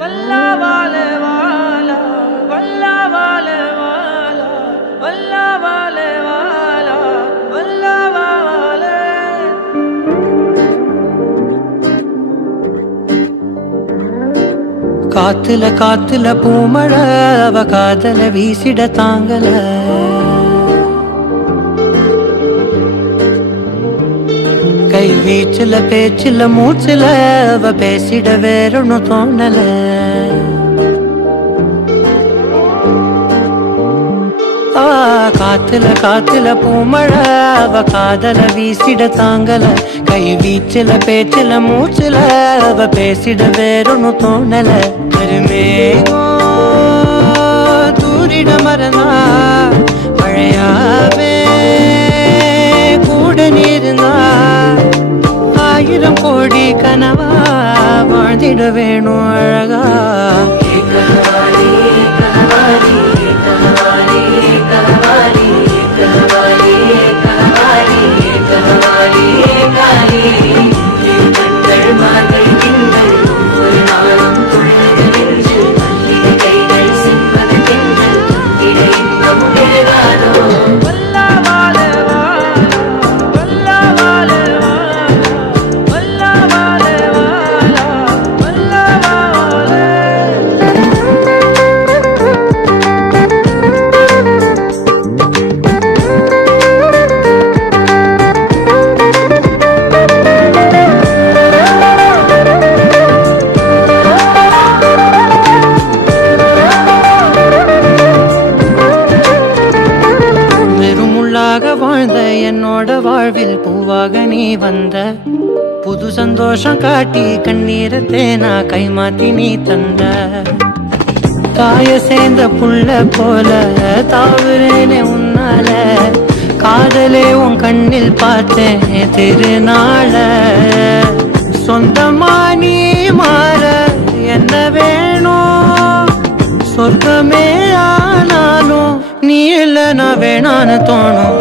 வல்லா வாழ வாழா வல்லா வாழ வாழா வல்லா வாழ வாழா வல்லா வாழ. காத்துல காத்துல பூமழை அவ காதல வீசிட தாங்கல. கை வீச்சுல பேச்சுல மூச்சுல அவ பேசிட வேறொன்னும் தோணல. காத்துல காத்துல பூமழை அவ காதல வீசிட தாங்கல. கை வீச்சுல பேச்சுல மூச்சுல அவ பேசிட வேறொன்னும் தோணல. கருமேகம் தூரிட மறந்தா மழையாவே கூட நீருந்தா. ஆயிரம் கோடி கனவா வாழ்ந்திட வேணும் அழகா. வாழ்ந்த என்னோட வாழ்வில் பூவாக நீ வந்த. புது சந்தோஷம் காட்டி கண்ணீரை தேனா கைமாத்தி நீ தந்த. தாய சேர்ந்த புள்ள போல தாவுறேனே உன்னால. காதலே உன் கண்ணில் பார்த்தேன் திருநாள. சொந்தமா நீ மாற என்ன வேணும். சொர்க்கமே ஆனாலும் நீ இல்லைனா வேணான்னு தோணும்.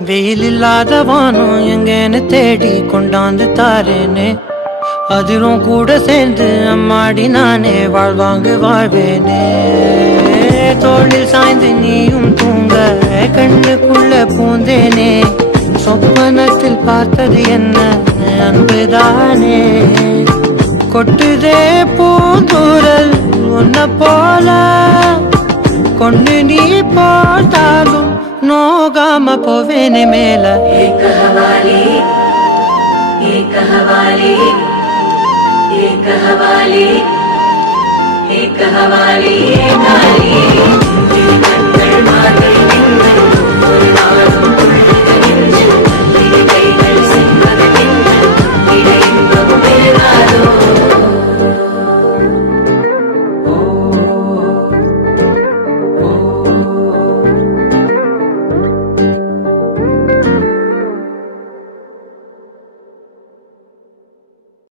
வெயில் இல்லாத வானம் எங்கன்னு தேடி கொண்டாந்து தாரேனே. அதிரும் கூட சேர்ந்து அம்மாடி நானே வாழ்வாங்கு வாழ்வேனே. தோளில் சாய்ந்து நீயும் தூங்க கண்ணுக்குள்ள பூந்தேனே. சொப்பனத்தில் பார்த்தது என்ன அன்புதானே. கொட்டுதே பூந்தூரல் உன்ன போல. கொண்டு நீ போட்டாலும் நோகாம போவேனே மேல. एक हवाली एक हवाली एक हवाली एक हवाली एक हवाली.